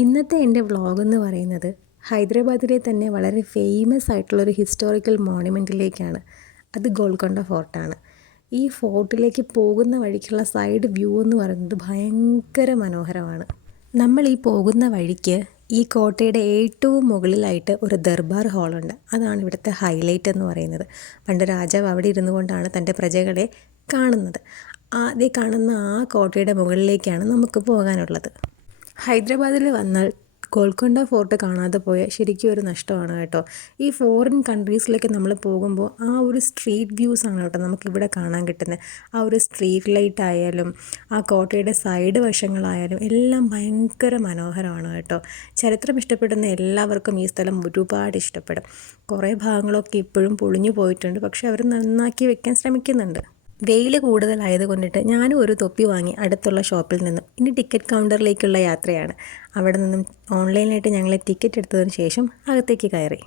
ഇന്നത്തെ എൻ്റെ വ്ളോഗെന്ന് പറയുന്നത് ഹൈദരാബാദിലെ തന്നെ വളരെ ഫേമസ് ആയിട്ടുള്ളൊരു ഹിസ്റ്റോറിക്കൽ മോണുമെൻറ്റിലേക്കാണ്. അത് ഗോൾക്കൊണ്ട ഫോർട്ടാണ്. ഈ ഫോർട്ടിലേക്ക് പോകുന്ന വഴിക്കുള്ള സൈഡ് വ്യൂ എന്ന് പറയുന്നത് ഭയങ്കര മനോഹരമാണ്. നമ്മൾ ഈ പോകുന്ന വഴിക്ക് ഈ കോട്ടയുടെ ഏറ്റവും മുകളിലായിട്ട് ഒരു ദർബാർ ഹാളുണ്ട്. അതാണ് ഇവിടുത്തെ ഹൈലൈറ്റ് എന്ന് പറയുന്നത്. പണ്ട് രാജാവ് അവിടെ ഇരുന്നു കൊണ്ടാണ് തൻ്റെ പ്രജകളെ കാണുന്നത്. ആദ്യം കാണുന്ന ആ കോട്ടയുടെ മുകളിലേക്കാണ് നമുക്ക് പോകാനുള്ളത്. ഹൈദരാബാദിൽ വന്നാൽ ഗോൾക്കൊണ്ട ഫോർട്ട് കാണാതെ പോയാൽ ശരിക്കും ഒരു നഷ്ടമാണ് കേട്ടോ. ഈ ഫോറിൻ കൺട്രീസിലേക്ക് നമ്മൾ പോകുമ്പോൾ ആ ഒരു സ്ട്രീറ്റ് വ്യൂസ് ആണ് കേട്ടോ നമുക്കിവിടെ കാണാൻ കിട്ടുന്നത്. ആ ഒരു സ്ട്രീറ്റ് ലൈറ്റ് ആയാലും ആ കോട്ടയുടെ സൈഡ് വശങ്ങളായാലും എല്ലാം ഭയങ്കര മനോഹരമാണ് കേട്ടോ. ചരിത്രം ഇഷ്ടപ്പെടുന്ന എല്ലാവർക്കും ഈ സ്ഥലം ഒരുപാട് ഇഷ്ടപ്പെടും. കുറേ ഭാഗങ്ങളൊക്കെ ഇപ്പോഴും പൊളിഞ്ഞു പോയിട്ടുണ്ട്, പക്ഷെ അവർ നന്നാക്കി വെക്കാൻ ശ്രമിക്കുന്നുണ്ട്. വെയിൽ കൂടുതലായത് കൊണ്ടിട്ട് ഞാനും ഒരു തൊപ്പി വാങ്ങി അടുത്തുള്ള ഷോപ്പിൽ നിന്നും. ഇനി ടിക്കറ്റ് കൗണ്ടറിലേക്കുള്ള യാത്രയാണ്. അവിടെ നിന്നും ഓൺലൈനായിട്ട് ഞങ്ങൾ ടിക്കറ്റ് എടുത്തതിന് ശേഷം അകത്തേക്ക് കയറി.